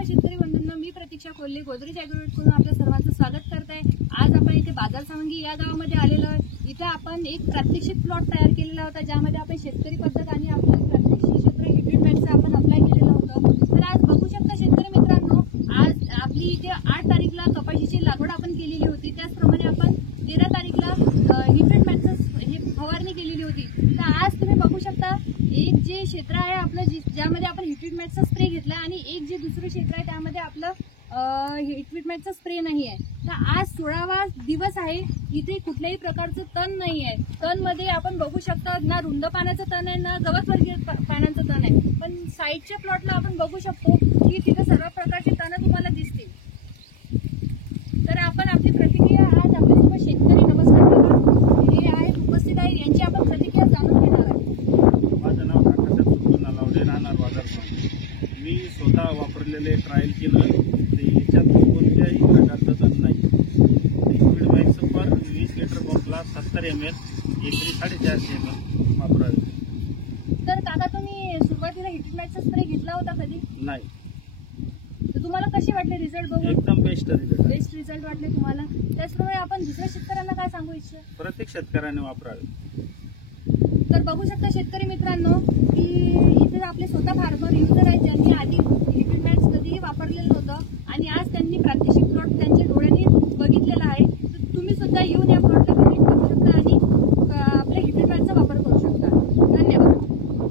नमस्कार शेतकरी बंधूंनो, मी प्रतीक्षा कोल्हे गोदरेज ॲग्रोवेटकडून आपल्या सर्वांचं स्वागत करत आहे। आज आपण इथे बाजार सावंगी या गावामध्ये आलेलो आहे। इथे आपण एक प्रात्यक्षिक प्लॉट तयार केलेला होता, ज्यामध्ये आपण शेतकरी पद्धत आणि आपलं प्रात्यक्षिक क्षेत्र हिब्रिड मॅटचं आपण अप्लाय केलेलं होतं। तर आज बघू शकता शेतकरी मित्रांनो, आज आपली इथे 8 तारीखला कपाशीची लागवड आपण केलेली होती, त्याचप्रमाणे आपण 13 तारीखला हिब्रिड मॅटचं फवारणी केलेली होती। तर आज तुम्ही बघू शकता एक जे क्षेत्र आहे आपलं ज्यामध्ये आपण हिब्रिड मॅटचा स्प्रे घेतला आणि एक जे दुसरं क्षेत्र आहे त्यामध्ये आपलं हिब्रिड मॅटचा स्प्रे नाही आहे। तर आज 16वा दिवस आहे, इथे कुठल्याही प्रकारचं तण नाही आहे। तण मध्ये आपण बघू शकता ना रुंद पानाचं तण आहे ना गवतवर्गीय पानांचं तण आहे, पण साईडच्या प्लॉटला आपण बघू शकतो की तिथे सर्व प्रकारचे तण तुम्हाला दिसतील। तर आपण आपली प्रतिक्रिया आज आपल्यासोबत शेतकरी नमस्कार हे आहेत उपस्थित आहे, यांची आपण प्रतिक्रिया जाणून घेणार आहोत। माझं नाव काकासाहेब नालावडे, राहणार बाजार सावंगी। मी स्वतः वापरलेले ट्रायल केलं, ते याच्यात कोणत्याही प्रकारचं तण नाही। लिक्विड मॅक्स पर 20 लिटर पंपला 70 ml एकरी 450 ml वापरावे। तर काका तुम्ही सुरुवातीला हिब्रिड मॅटचा स्प्रे घेतला होता कधी? नाही। तर तुम्हाला कसे वाटले रिझल्ट बघून? एकदम बेस्ट रिझल्ट वाटले तुम्हाला। त्याचप्रमाणे आपण दुसऱ्या शेतकऱ्यांना काय सांगू इच्छितो? प्रत्येक शेतकऱ्याने वापरावे। तर बघू शकता शेतकरी मित्रांनो की इथे आपले स्वतः फार्मर युजर आहेत, ज्यांनी आधी हिब्रिड मॅट कधीही वापरलेलं नव्हतं आणि आज त्यांनी प्रात्यक्षिक प्लॉट त्यांच्या डोळ्यांनी बघितलेला आहे।